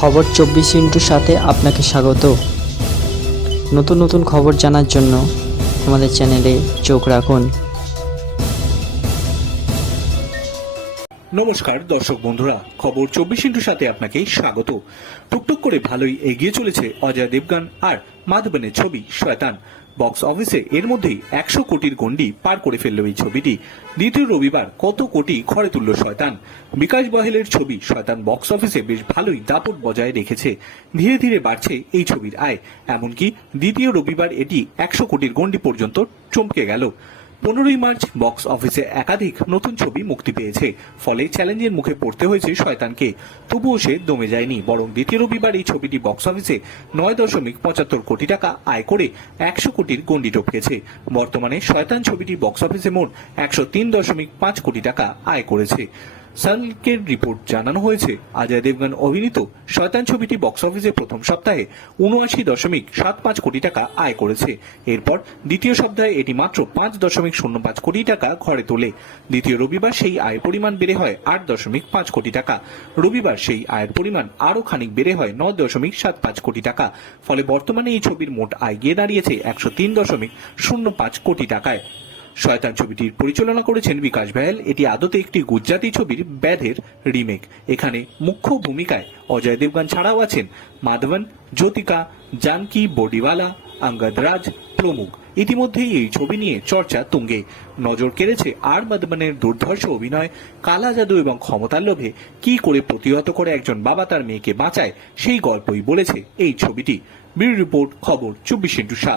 খবর চব্বিশ ইন্টুর সাথে আপনাকে স্বাগত। নতুন নতুন খবর জানার জন্য আমাদের চ্যানেলে চোখ রাখুন। নমস্কার, দর্শক বন্ধুরা, খবর চব্বিশ ইন্টুর সাথে আপনাকে স্বাগত। টুকটুক করে ভালোই এগিয়ে চলেছে অজয় দেবগান আর মাধবনের ছবি, শয়তান। বক্স অফিসে এর মধ্যেই একশো কোটির গণ্ডি পার করে ফেলল এই ছবিটি। দ্বিতীয় রবিবার কত কোটি ঘরে তুলল শয়তান? বিকাশ বহেলের ছবি শয়তান বক্স অফিসে বেশ ভালোই দাপট বজায় রেখেছে। ধীরে ধীরে বাড়ছে এই ছবির আয়। এমনকি দ্বিতীয় রবিবার এটি একশো কোটির গণ্ডি পর্যন্ত চমকে গেল। পনেরোই মার্চ বক্স অফিসে একাধিক নতুন ছবি মুক্তি পেয়েছে। ফলে চ্যালেঞ্জের মুখে পড়তে হয়েছে শয়তানকে। তবুও সে দমে যায়নি, বরং দ্বিতীয় রবিবার এই ছবিটি বক্স অফিসে নয় দশমিক পঁচাত্তর কোটি টাকা আয় করে একশো কোটির গণ্ডি টপকেছে বর্তমানে শয়তান ছবিটি বক্স অফিসে মোট একশো তিন দশমিক পাঁচ কোটি টাকা আয় করেছে। সানকের রিপোর্ট জানানো হয়েছে। অজয় দেবগন অভিনীত শয়তান ছবিটি বক্স অফিসে প্রথম সপ্তাহে উনআশি দশমিক সাত পাঁচ কোটি টাকা আয় করেছে। এরপর দ্বিতীয় সপ্তাহে এটি মাত্র পাঁচ দশমিক শূন্য পাঁচ কোটি টাকা ঘরে তোলে। দ্বিতীয় রবিবার সেই আয়ের পরিমাণ বেড়ে হয় আট দশমিক পাঁচ কোটি টাকা। রবিবার সেই আয়ের পরিমাণ আরও খানিক বেড়ে হয় ন দশমিক সাত পাঁচ কোটি টাকা। ফলে বর্তমানে এই ছবির মোট আয় গিয়ে দাঁড়িয়েছে একশো তিন দশমিক শূন্য পাঁচ কোটি টাকায়। শয়তান ছবিটির পরিচালনা করেছেন বিকাশ বেহেল এটি আদতে একটি গুজরাটি ছবির ব্যাধের রিমেক। এখানে মুখ্য ভূমিকায় অজয় দেবগান ছাড়াও আছেন মাধবন, জ্যোতিকা, জানকি, বডিওয়ালা আঙ্গদ রাজ প্রমুখ। ইতিমধ্যেই এই ছবি নিয়ে চর্চা তুঙ্গে। নজর কেড়েছে আর মাধবনের দুর্ধর্ষ অভিনয়, কালা জাদু এবং ক্ষমতার লোভে কি করে প্রতিহত করে একজন বাবা তার মেয়েকে বাঁচায়, সেই গল্পই বলেছে এই ছবিটি। বিউরো রিপোর্ট, খবর, চব্বিশ ইন্টু সাত।